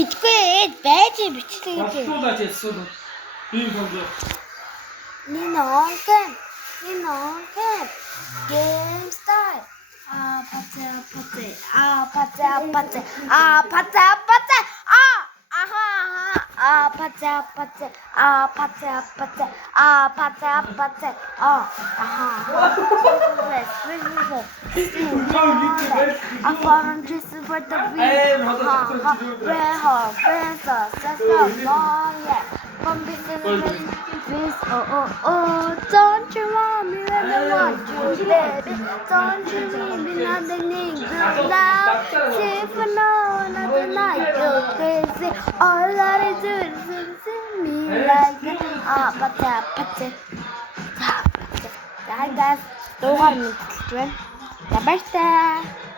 Идгүй байж бичлээ гэж. Батлуулаач ясуу. Би хонжоо. Нин онкен. Game start. Патэ. Don't you want me when I want you, baby? Don't you need me nothing good now? See for no another night, you're crazy. All I do is see me like it. Патэ. За guys, дуугаар мэдчихвэн. За баяртай.